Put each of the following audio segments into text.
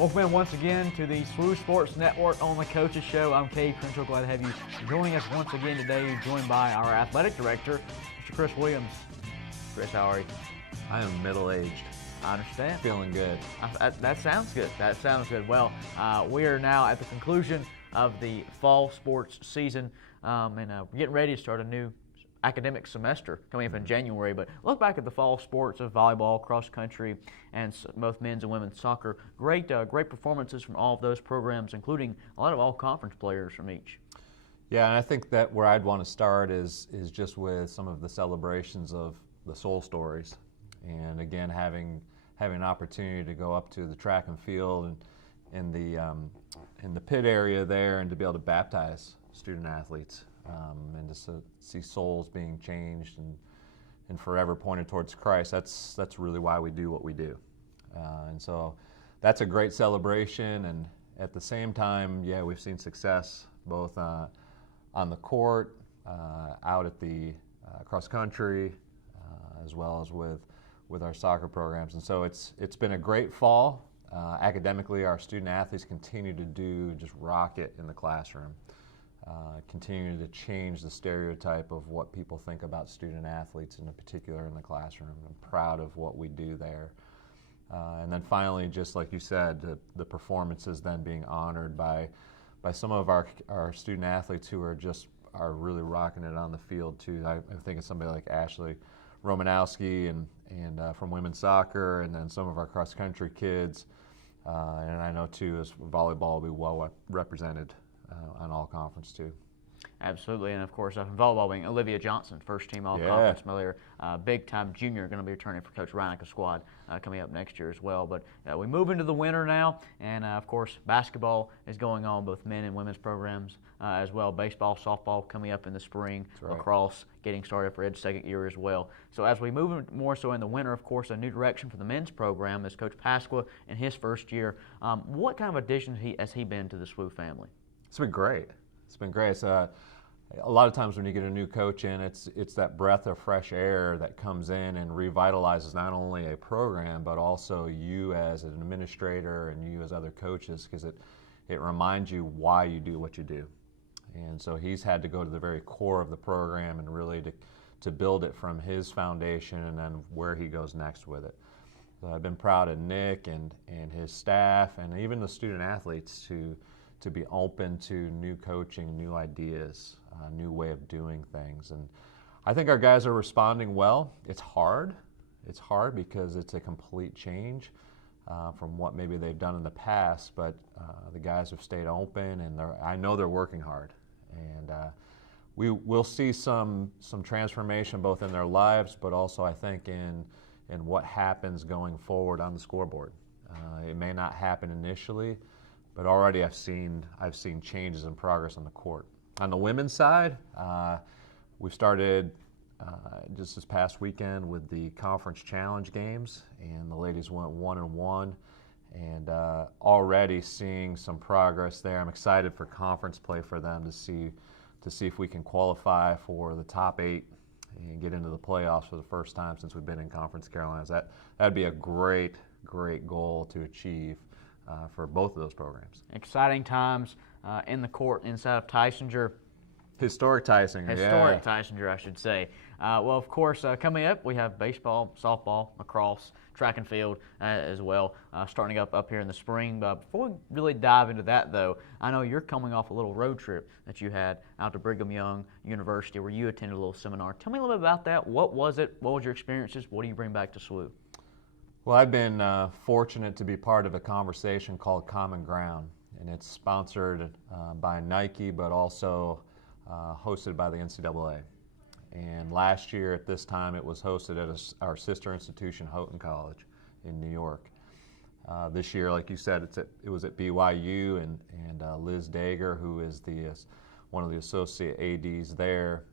Welcome in once again to the SWU Sports Network on the Coaches Show. I'm Cade Crenshaw. Glad to have you joining us once again today, joined by our athletic director, Mr. Chris Williams. Chris, how are you? I am middle-aged. I understand. Feeling good. That sounds good. That sounds good. Well, we are now at the conclusion of the fall sports season, and we're getting ready to start a new academic semester coming up in January. But look back at the fall sports of volleyball, cross country, and both men's and women's soccer. Great performances from all of those programs, including a lot of all-conference players from each. Yeah, and I think that where I'd want to start is just with some of the celebrations of the soul stories, and again having an opportunity to go up to the track and field and in the pit area there, and to be able to baptize student athletes. And to see souls being changed and forever pointed towards Christ. That's really why we do what we do. And so that's a great celebration. And at the same time, yeah, we've seen success both on the court, out at the cross country, as well as with our soccer programs. And so it's been a great fall. Academically, our student athletes continue to just rock it in the classroom. Continue to change the stereotype of what people think about student athletes, in particular in the classroom. I'm proud of what we do there. And then finally, just like you said, the performances then being honored by some of our student athletes who are really rocking it on the field too. I think of somebody like Ashley Romanowski and from women's soccer, and then some of our cross country kids. And I know too, as volleyball will be well represented on all conference too. Absolutely, and of course, volleyball being Olivia Johnson, first team all conference player, big time junior, going to be returning for Coach Reineke's squad coming up next year as well. But we move into the winter now, and of course, basketball is going on, both men and women's programs as well. Baseball, softball coming up in the spring, right. Lacrosse getting started for Ed's second year as well. So as we move more so in the winter, of course, a new direction for the men's program is Coach Pasqua in his first year. What kind of addition has he been to the SWU family? It's been great. It's been great. It's, a lot of times when you get a new coach in, it's that breath of fresh air that comes in and revitalizes not only a program, but also you as an administrator and you as other coaches, because it reminds you why you do what you do. And so he's had to go to the very core of the program and really to build it from his foundation and then where he goes next with it. So I've been proud of Nick and his staff and even the student athletes to be open to new coaching, new ideas, new way of doing things. And I think our guys are responding well. It's hard. It's hard because it's a complete change from what maybe they've done in the past, but the guys have stayed open, and I know they're working hard. And we'll see some transformation both in their lives, but also I think in what happens going forward on the scoreboard. It may not happen initially, but already I've seen changes and progress on the court. On the women's side, we've started just this past weekend with the conference challenge games, and the ladies went 1-1, and already seeing some progress there. I'm excited for conference play for them to see if we can qualify for the top 8 and get into the playoffs for the first time since we've been in Conference Carolinas. That'd be a great goal to achieve for both of those programs. Exciting times in the court inside of Tysinger. Historic Tysinger, Tysinger, I should say. Well, of course, coming up, we have baseball, softball, lacrosse, track and field as well, starting up here in the spring. But before we really dive into that, though, I know you're coming off a little road trip that you had out to Brigham Young University where you attended a little seminar. Tell me a little bit about that. What was it? What was your experiences? What do you bring back to SWU? Well, I've been fortunate to be part of a conversation called Common Ground, and it's sponsored by Nike, but also hosted by the NCAA. And last year at this time, it was hosted at our sister institution, Houghton College in New York. This year, like you said, it was at BYU, and Liz Dager, who is one of the associate ADs there,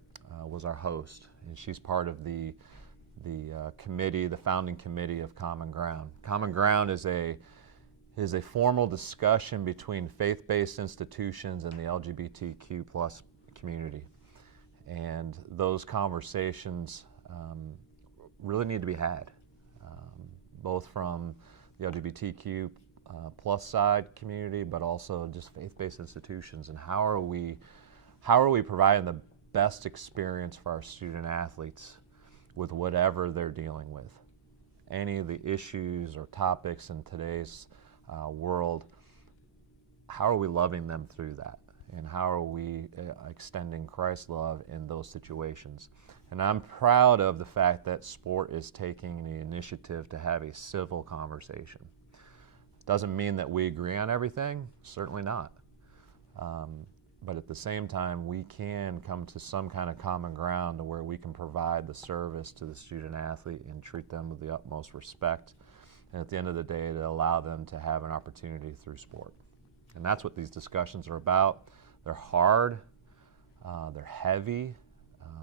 was our host, and she's part of the committee, the founding committee of Common Ground. Common Ground is a formal discussion between faith-based institutions and the LGBTQ plus community. And those conversations really need to be had, both from the LGBTQ plus side community, but also just faith-based institutions, and how are we providing the best experience for our student athletes with whatever they're dealing with, any of the issues or topics in today's world. How are we loving them through that, and how are we extending Christ's love in those situations? And I'm proud of the fact that sport is taking the initiative to have a civil conversation. Doesn't mean that we agree on everything, certainly not. But at the same time, we can come to some kind of common ground to where we can provide the service to the student athlete and treat them with the utmost respect. And at the end of the day, to allow them to have an opportunity through sport. And that's what these discussions are about. They're hard, they're heavy,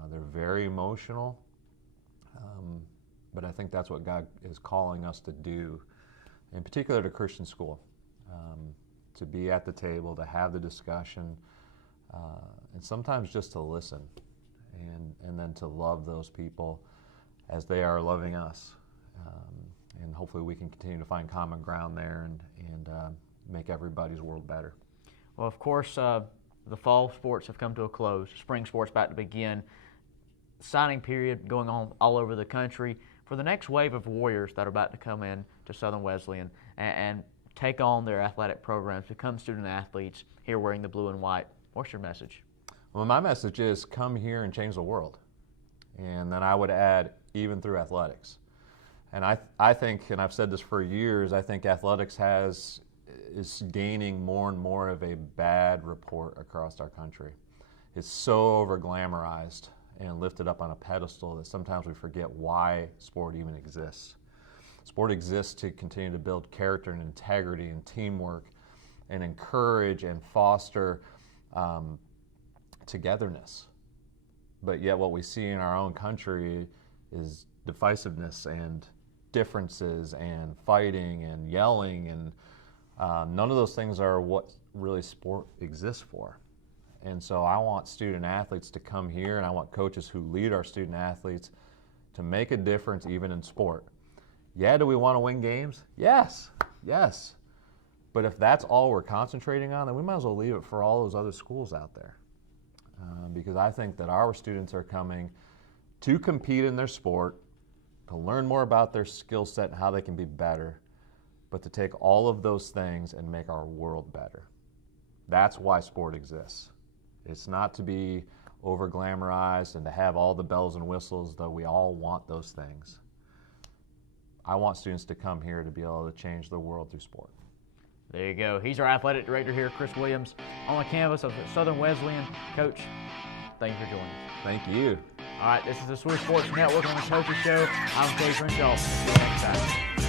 they're very emotional. But I think that's what God is calling us to do, in particular to Christian school, to be at the table, to have the discussion, and sometimes just to listen, and then to love those people as they are loving us. And hopefully we can continue to find common ground there and make everybody's world better. Well, of course, the fall sports have come to a close. Spring sports about to begin. Signing period going on all over the country for the next wave of Warriors that are about to come in to Southern Wesleyan and take on their athletic programs, become student athletes here wearing the blue and white. What's your message? Well, my message is come here and change the world. And then I would add, even through athletics. And I think, and I've said this for years, I think athletics is gaining more and more of a bad report across our country. It's so over-glamorized and lifted up on a pedestal that sometimes we forget why sport even exists. Sport exists to continue to build character and integrity and teamwork and encourage and foster togetherness. But yet what we see in our own country is divisiveness and differences and fighting and yelling, and none of those things are what really sport exists for. And so I want student athletes to come here, and I want coaches who lead our student athletes to make a difference even in sport. Yeah, do we want to win games? Yes. But if that's all we're concentrating on, then we might as well leave it for all those other schools out there. Because I think that our students are coming to compete in their sport, to learn more about their skill set and how they can be better, but to take all of those things and make our world better. That's why sport exists. It's not to be over-glamorized and to have all the bells and whistles, though we all want those things. I want students to come here to be able to change the world through sport. There you go. He's our athletic director here, Chris Williams, on the campus of Southern Wesleyan. Coach, thank you for joining us. Thank you. All right, this is the SWU Sports Network on the Coaches Show. I'm Dave Renshaw. See you next time.